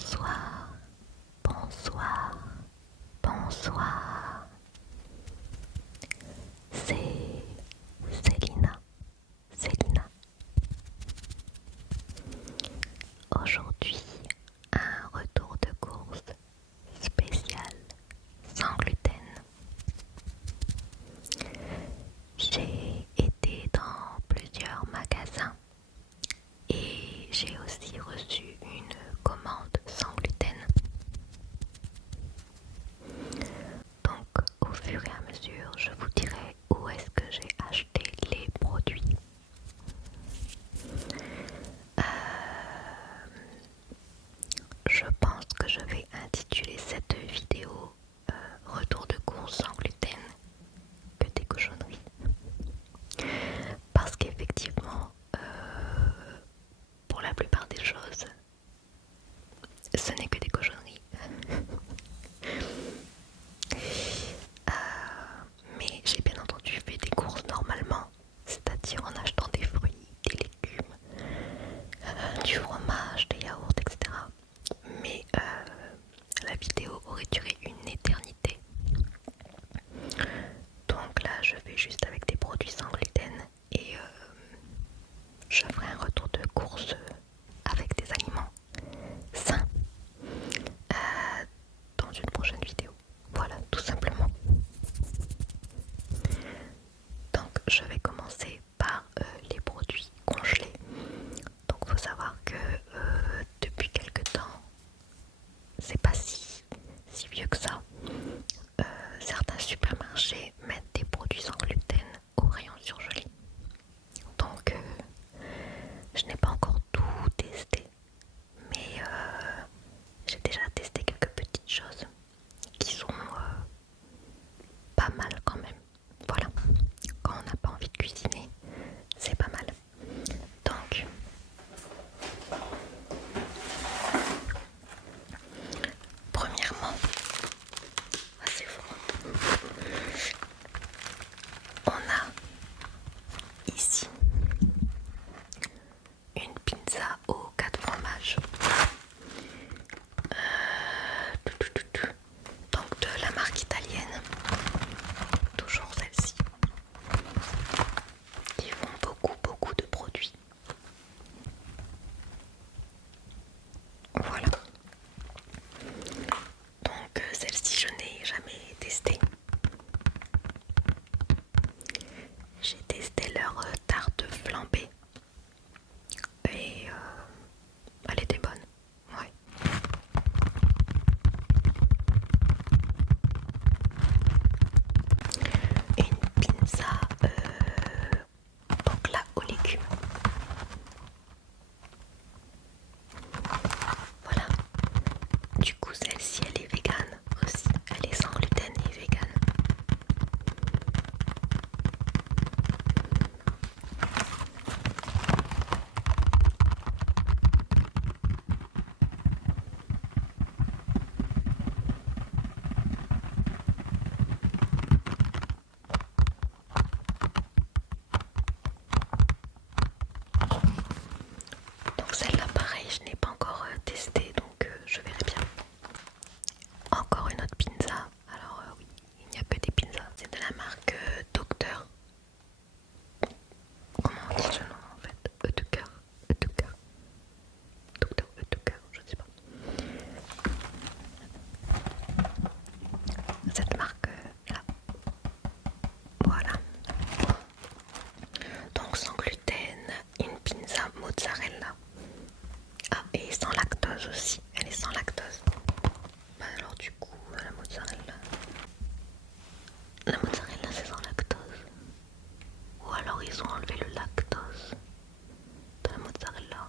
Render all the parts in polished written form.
Bonsoir, bonsoir, bonsoir. C'est Célina, Célina. Aujourd'hui, un retour de course spécial sans gluten. J'ai été dans plusieurs magasins et j'ai aussi reçu une commande sans gluten. Donc au fur et à mesure, je vous dirai où est-ce que j'ai acheté les produits. Je pense que je vais intituler cette vidéo Retour de course sans gluten que des cochonneries. Parce qu'effectivement, pour la plupart des choses, ce n'est que des cochonneries. Mais j'ai bien entendu fait des courses normalement, c'est-à-dire en achetant des fruits, des légumes, du fromage, des yaourts, etc. Mais la vidéo aurait duré une éternité. Donc là, je fais juste avec des produits sans gluten et je ferai un retour de course avec des aliments sains dans une prochaine vidéo. Voilà, tout simplement. Donc je vais commencer par les produits congelés. Donc il faut savoir que depuis quelque temps, c'est pas si vieux que ça, certains supermarchés mettent des produits sans gluten au rayon surgelé. Donc je n'ai pas encore tout testé, mais j'ai déjà testé quelques petites choses qui sont pas mal quand même. Voilà, quand on n'a pas envie de cuisiner, c'est pas mal. Donc, premièrement, assez fort. On a ici une pizza aux 4 fromages. Donc de la marque italienne, toujours celle-ci. Ils font beaucoup de produits. Voilà. Donc celle-ci je n'ai jamais testée. J'ai testé leur tarte flambée et elle était bonne. Ouais. Une pizza donc là aux légumes. Voilà. Du coup celle-ci elle est végane aussi. Elle est sans gluten et végane. Donc celle-là pareil, je n'ai pas encore testé, donc je verrai bien. Encore une autre pizza. Alors oui, il n'y a que des pizzas. C'est de la marque Docteur. Comment on dit ce nom en fait? Euteker. Euteker. Docteur Euteker, je ne sais pas. Cette marque là. Voilà. Donc sans gluten, une pizza mozzarella. Ah, et sans lactose aussi. Elle est sans lactose. Bah alors du coup, la mozzarella. La mozzarella c'est sans lactose. Ou alors ils ont enlevé le lactose de la mozzarella.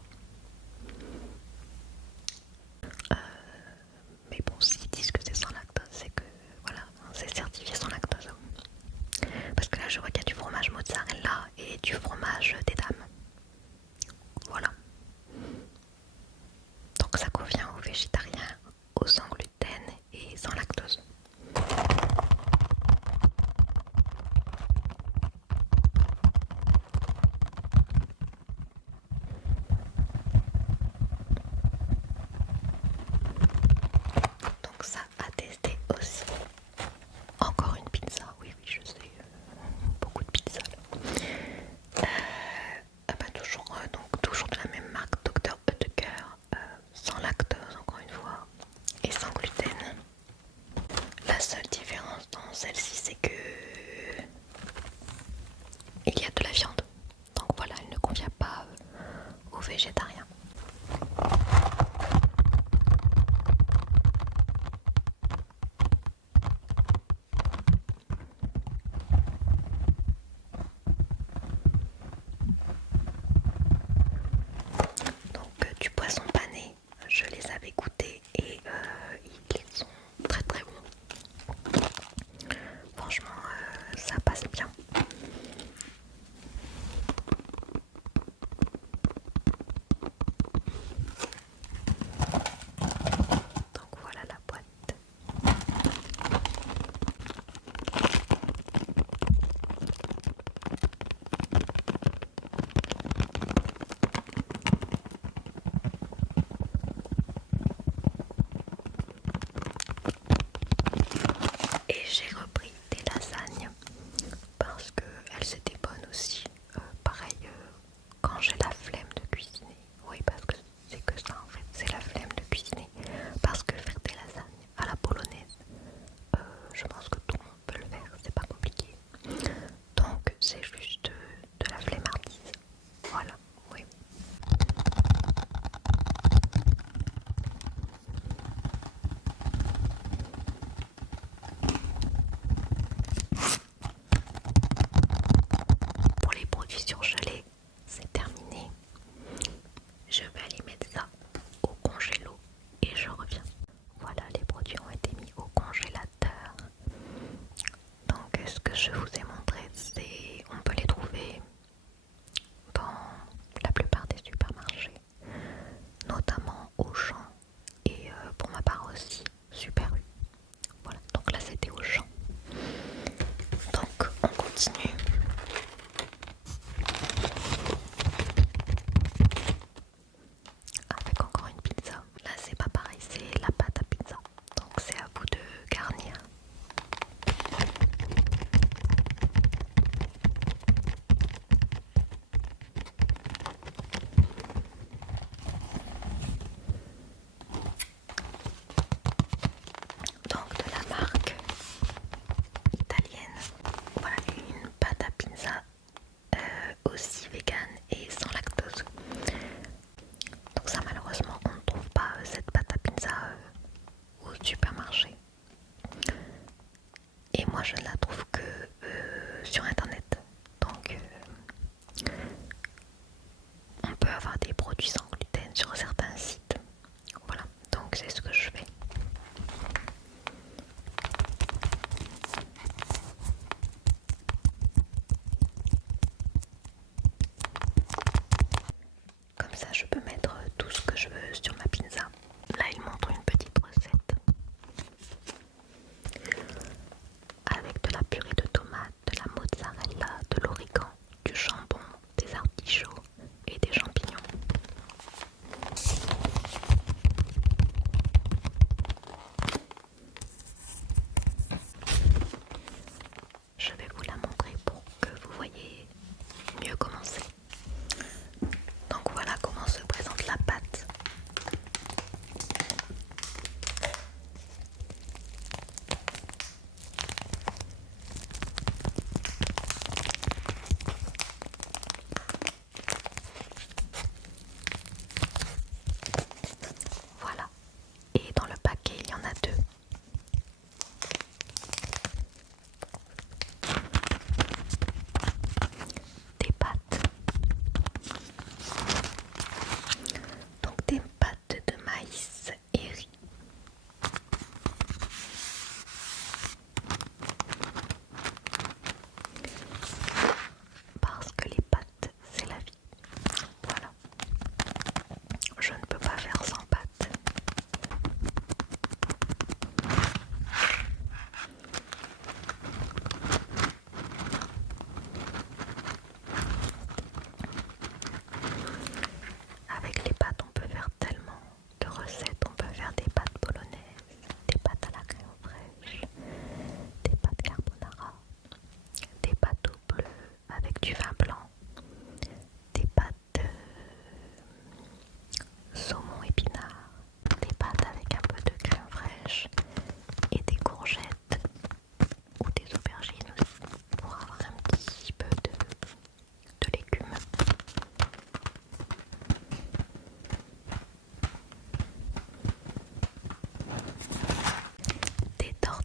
Mais bon, s'ils disent que c'est sans lactose, c'est que voilà, c'est certifié sans lactose. Parce que là je vois qu'il y a du fromage mozzarella et du fromage des dames. Voilà. Donc ça convient aux végétariens, aux sans gluten et sans lactose. aussi. Encore une pizza, oui, oui, je sais, beaucoup de pizza là. Toujours, donc, toujours de la même marque, Dr Oetker, sans lactose encore une fois, et sans gluten. La seule différence dans celle-ci, c'est que il y a de la viande. Donc voilà, elle ne convient pas aux végétariens. Donc du poisson pané, je les avais goûtés et ils sont très très bons. Franchement, ça passe bien. Donc voilà la boîte. Et j'ai repris des lasagnes parce qu'elles étaient bonnes aussi. Pareil, quand j'ai la flemme de cuisiner. Oui, parce que c'est que ça en fait, c'est la flemme de cuisiner. Parce que faire des lasagnes à la polonaise, je pense que tout le monde peut le faire, c'est pas compliqué. Donc c'est juste de la flemmardise. Voilà, oui. Pour les produits surgelés, c'est terminé. Je vais aller mettre ça au congélo et je reviens. Voilà, les produits ont été mis au congélateur. Donc ce que je vous ai montré, c'est on peut les trouver dans la plupart des supermarchés, notamment Auchan et pour ma part aussi Super U. Voilà, donc là c'était Auchan. Donc on continue. Avec encore une pizza. Là c'est pas pareil, c'est la pâte à pizza. Donc c'est à vous de garnir. Donc de la marque italienne. Voilà, une pâte à pizza aussi vegan et sans lactose. Donc ça malheureusement on ne trouve pas cette pâte à pizza au supermarché. Et moi je ne la trouve que sur internet. Donc on peut avoir des produits sans gluten sur certains sites. Voilà, donc c'est ce que je fais. Comme ça je peux mettre tout ce que je veux sur ma pizza. Là il montre une petite recette. Avec de la purée de tomates, de la mozzarella, de l'origan, du jambon, des artichauts et des champignons.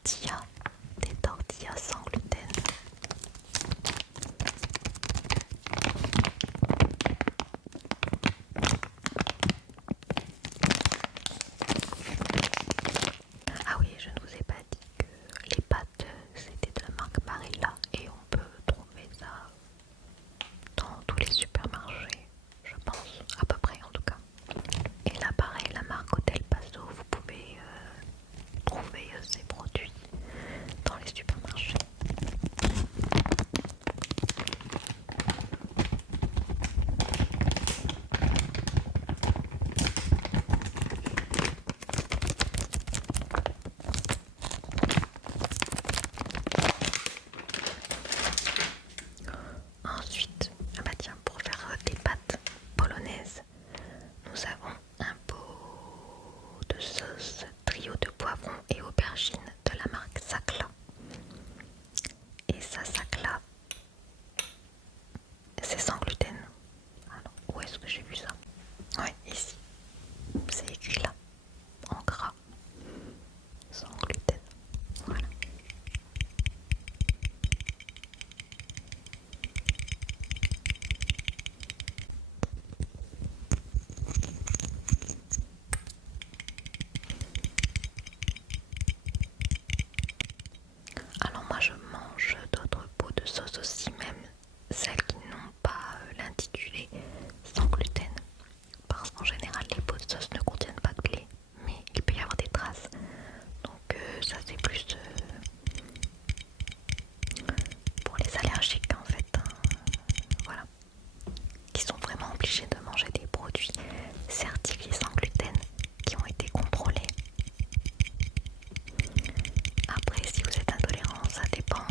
des tortillas sans gluten. Ah oui, je ne vous ai pas dit que les pâtes c'était de la marque Barilla et on peut trouver ça dans tous les supermarchés, je pense, à peu près en tout cas. Et là pareil, la marque Hôtel Paso, vous pouvez trouver ces produits dans les supermarchés. Ensuite, ah bah tiens, pour faire des pâtes polonaises, nous avons un pot de sauce trio de poivrons et aubergines de la marque Sakla. Et ça, Sakla, c'est sans gluten. Alors, où est-ce que j'ai vu ça? Ouais, ici. C'est écrit là, en gras, sans gluten. Voilà. Alors moi je mange d'autres pots de sauce aussi, même celles qui n'ont pas l'intitulé sans gluten. Parce qu'en général les pots de sauce ne contiennent pas de blé, mais il peut y avoir des traces. Donc ça c'est plus pour les allergiques en fait. Hein. Voilà. Qui sont vraiment obligés de manger des produits certifiés sans gluten qui ont été contrôlés. Après, si vous êtes intolérant, ça dépend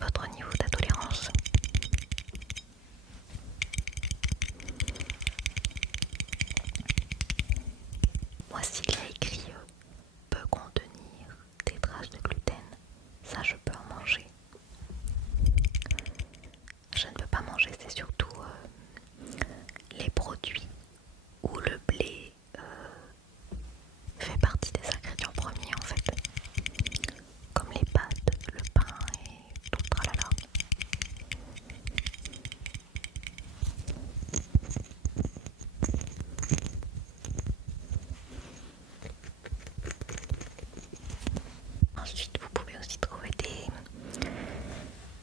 votre niveau d'intolérance. Moi, s'il y a écrit peut contenir des traces de gluten, ça je peux en manger. Je ne peux pas manger, c'est surtout les produits où le blé fait partie des ingrédients premiers en fait, comme les pâtes, le pain et tout le tralala. Ensuite, vous pouvez aussi trouver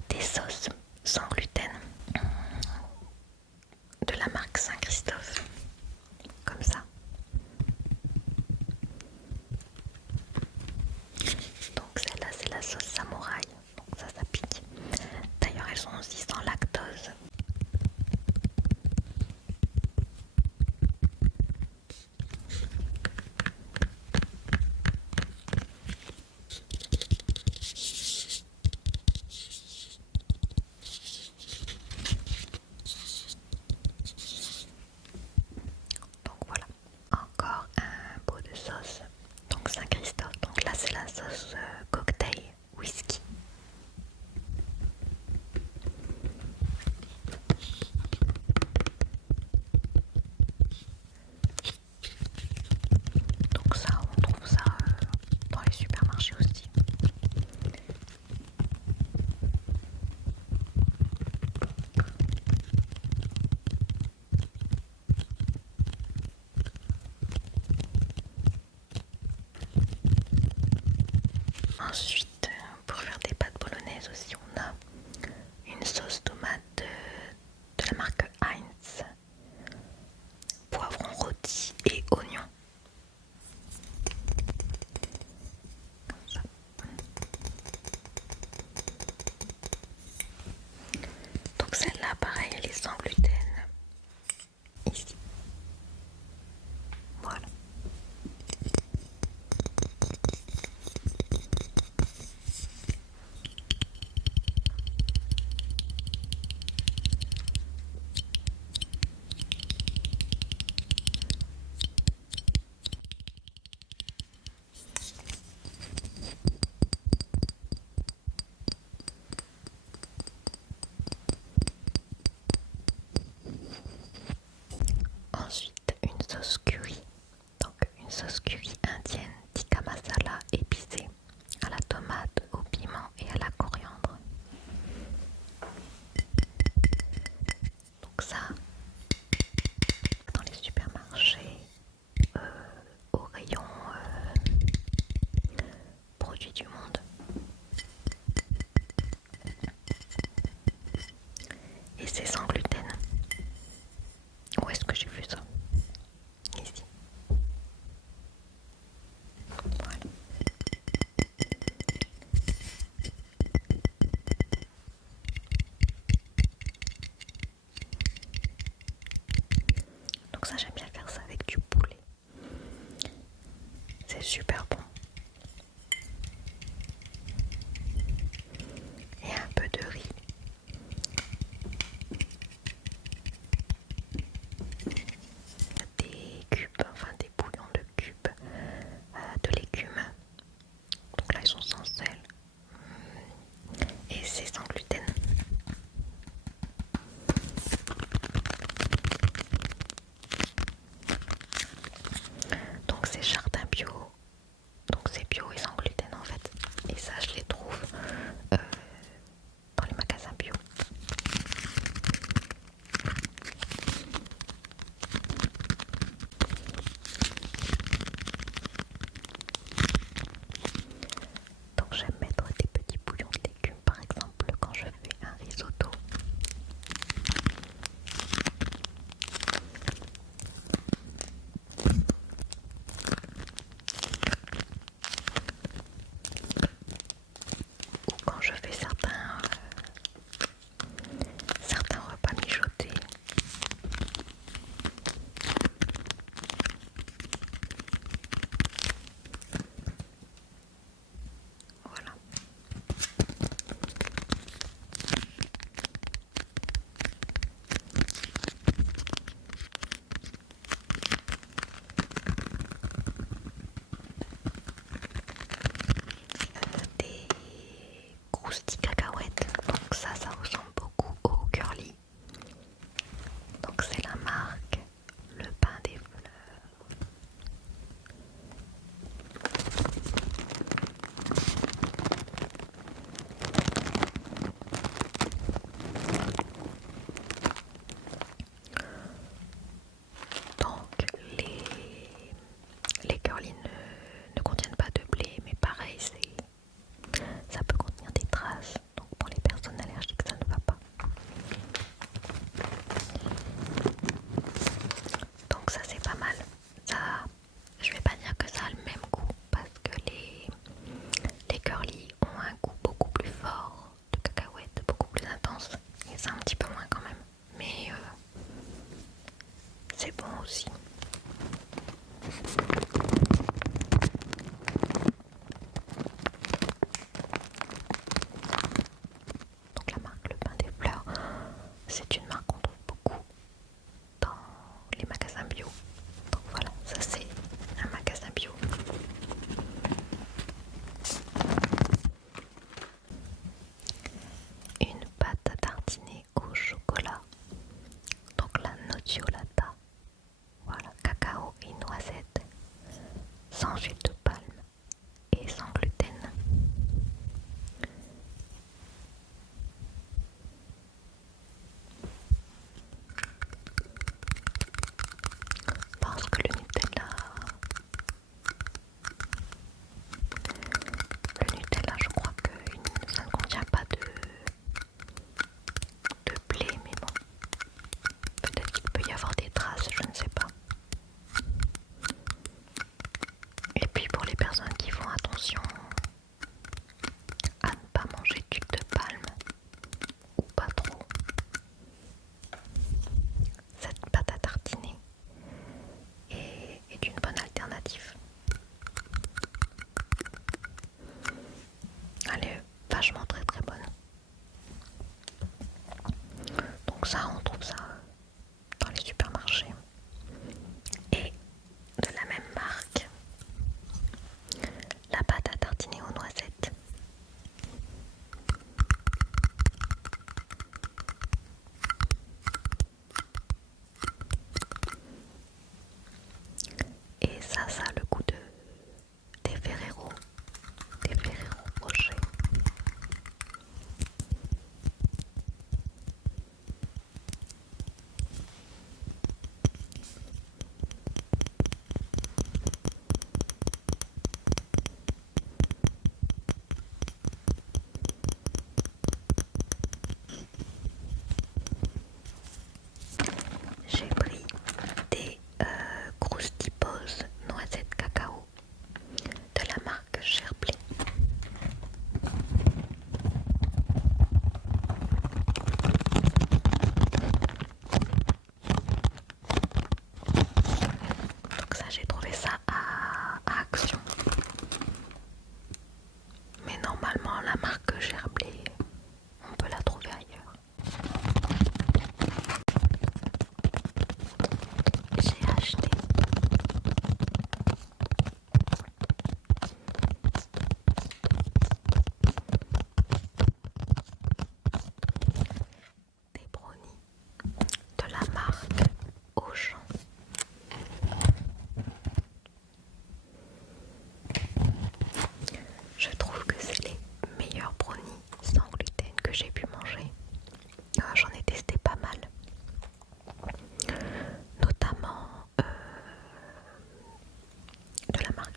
des sauces sans gluten de la marque Saint-Christophe, comme ça. Donc celle-là, c'est la sauce samouraï, donc ça pique. D'ailleurs, elles sont aussi sans lactose. Donc voilà, encore un pot de sauce, donc Saint-Christophe. Donc là c'est la sauce cocktail whisky. Donc ça, on trouve ça dans les supermarchés aussi. Ensuite, pour faire des pâtes polonaises aussi, on a une sauce tomate de la marque Heinz, poivron rôti et oignon. Comme ça. Donc celle-là, pareil, elle est sans gluten. Ici. Voilà. super bon. Et un peu de riz. Des cubes, enfin des bouillons de cubes de légumes. Donc là ils sont sans sel. Et c'est sans gluten. Donc c'est jardin bio. Donc c'est bio et sans gluten en fait. Et ça je les trouve dans les magasins bio. Donc j'aime mettre des petits bouillons de légumes par exemple quand je fais un risotto. Ou quand je fais certains repas mijotés. Voilà. Des croustilles cacahuètes. Donc ça ressemble beaucoup au curly. Donc c'est la marque Le Pain des Fleurs. Donc les curly ne contiennent pas de blé, mais pareil, ça peut contenir des traces. Donc pour les personnes allergiques, ça ne va pas. Donc ça c'est pas mal. Ça, je vais pas dire que ça a le même goût parce que les curly ont un goût beaucoup plus fort de cacahuètes, beaucoup plus intense. Et c'est un petit peu moins quand même. Mais c'est bon aussi. Donc la marque Le Pain des Fleurs, c'est une marque qu'on trouve beaucoup dans les magasins bio. Donc voilà, ça c'est un magasin bio. Une pâte à tartiner au chocolat. Donc la nocciolata. Voilà, cacao et noisettes. Sans huile de palme et sans gluten. Parce que le Nutella, je crois que ça ne contient pas de blé, mais bon, peut-être qu'il peut y avoir des traces, je ne sais pas. Et puis pour les personnes qui font attention à ne pas manger d'huile de palme, ou pas trop, cette pâte à tartiner est une bonne alternative. Elle est vachement très très bonne. Donc ça, on trouve ça dans les supermarchés. Et de la même marque, la pâte à tartiner aux noisettes. Et ça a le goût des Ferrero Rocher. J'ai pris des Krusty Pose noisettes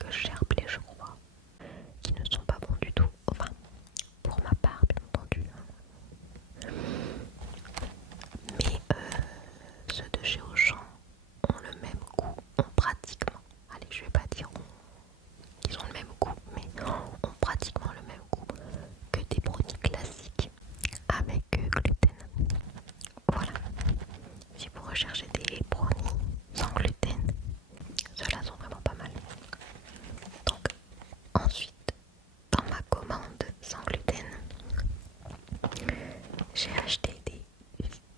marque Sherblay, je crois, qui ne sont pas bons du tout. Enfin, pour ma part, bien entendu. Mais ceux de chez Auchan ont le même goût, ont pratiquement, allez, je vais pas dire qu'ils ont le même goût, mais ont pratiquement le même goût que des brownies classiques avec gluten. Voilà, si vous recherchez des brownies sans gluten, ceux-là sont vraiment pas mal. Donc ensuite, dans ma commande sans gluten, j'ai acheté des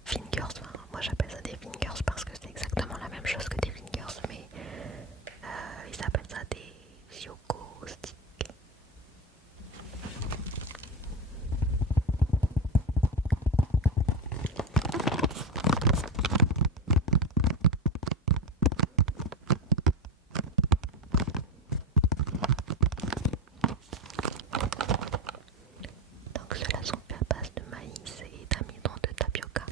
fingers. Enfin, moi j'appelle ça des fingers parce que c'est exactement la même chose que des fingers, mais ils appellent ça des Yoko sticks. Donc ceux-là sont faits à base de maïs et d'amidon de tapioca.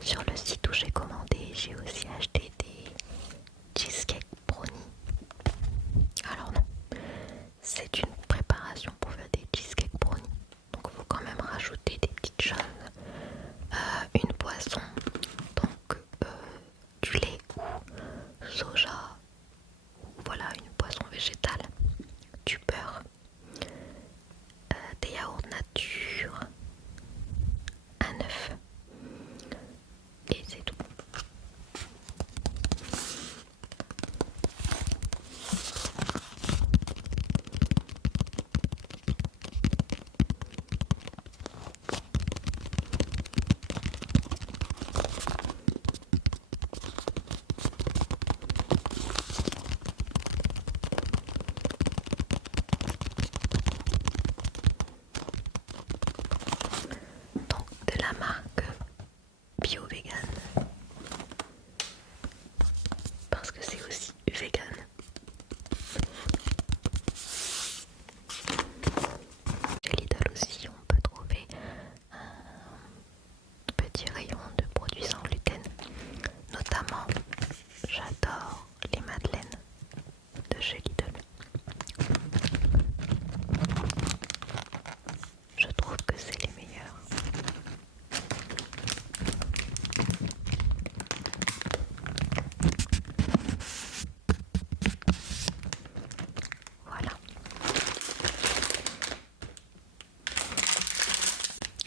Sur le site où j'ai commandé, j'ai aussi acheté des cheesecake brownies. Alors non, c'est une préparation pour faire des cheesecake brownies. Donc il faut quand même rajouter des petites choses. Une boisson, donc du lait ou soja, ou voilà une boisson végétale, du beurre, des yaourts nature, un œuf et c'est tout. Donc de la marque Bio Vegan, parce que c'est aussi vegan. Chez Lidl aussi, on peut trouver un petit rayon de produits sans gluten. Notamment, j'adore les madeleines de chez Lidl. Je trouve que c'est les meilleurs. Voilà.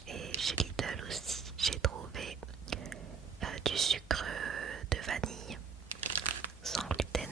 Et chez Lidl aussi, j'ai trouvé du sucre de vanille sans gluten.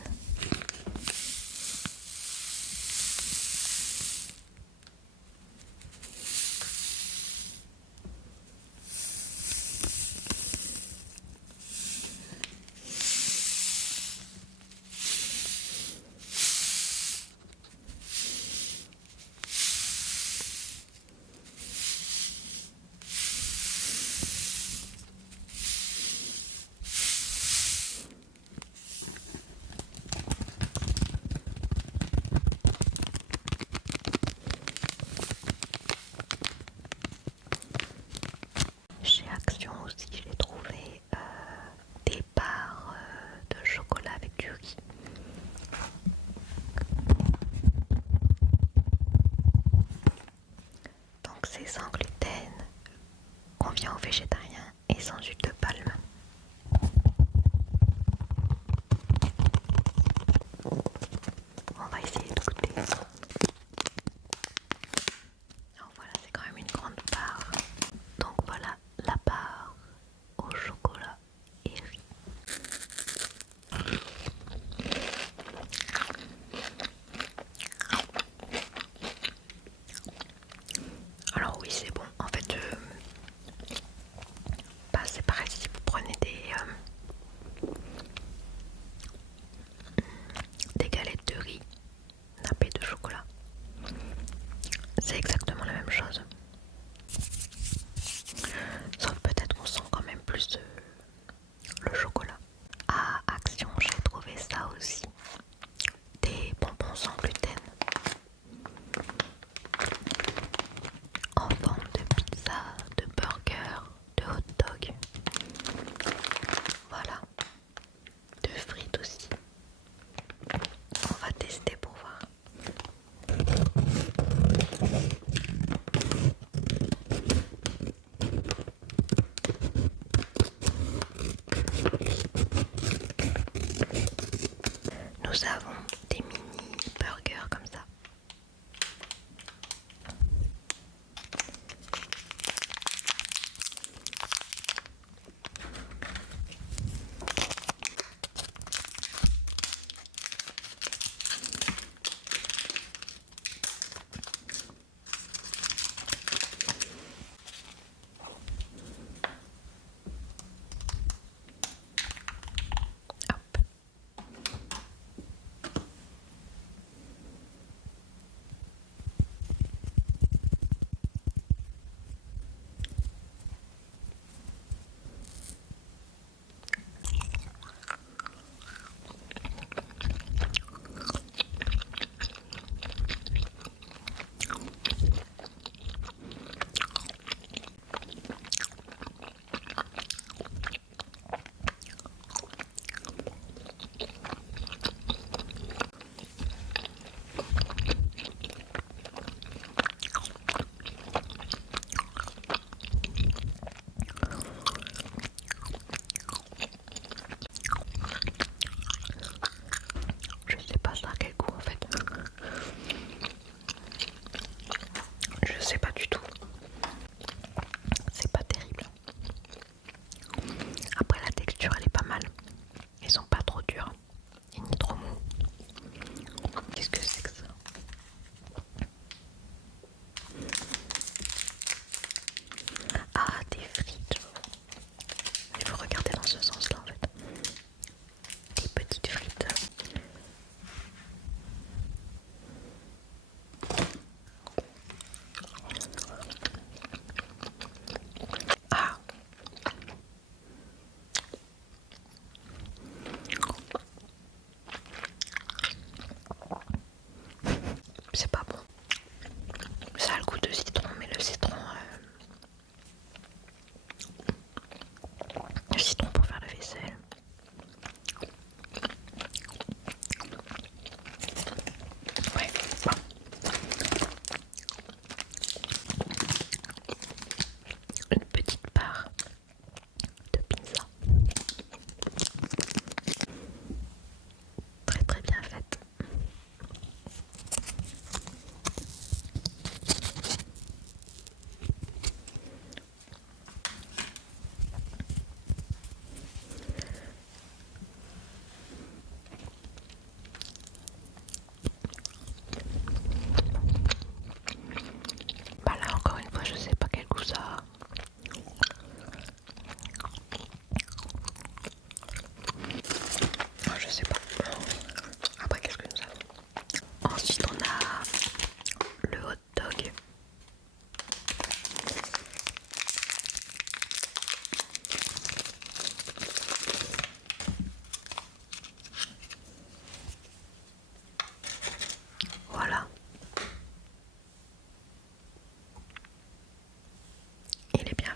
Chez Action aussi, j'ai trouvé des barres de chocolat avec du riz. Donc c'est sans gluten, convient aux végétariens et sans huile de palme. On va essayer de goûter. Alors voilà, c'est quand même une grande barre. Donc voilà la barre au chocolat et riz. Alors oui, c'est bon. En fait, bah, c'est pareil, des mini burgers comme ça. Hop. Je sais pas ça a quel goût en fait. Je sais pas du tout. C'est pas terrible. Après la texture elle est pas mal. Ils sont pas trop durs et ni trop mous. Qu'est-ce que c'est que ça? Ah, des frites. Il faut regarder dans ce sens là en fait. Des petites frites. Ah, c'est pas bon. Ça a le goût de citron, mais le citron pour faire la vaisselle. Ouais, bon. Une petite part de pizza. Très très bien faite. Bah là encore une fois je sais pas quel goût ça a. Oh, je sais pas. Après qu'est-ce que nous avons? Ensuite on a le hot dog. Voilà. Il est bien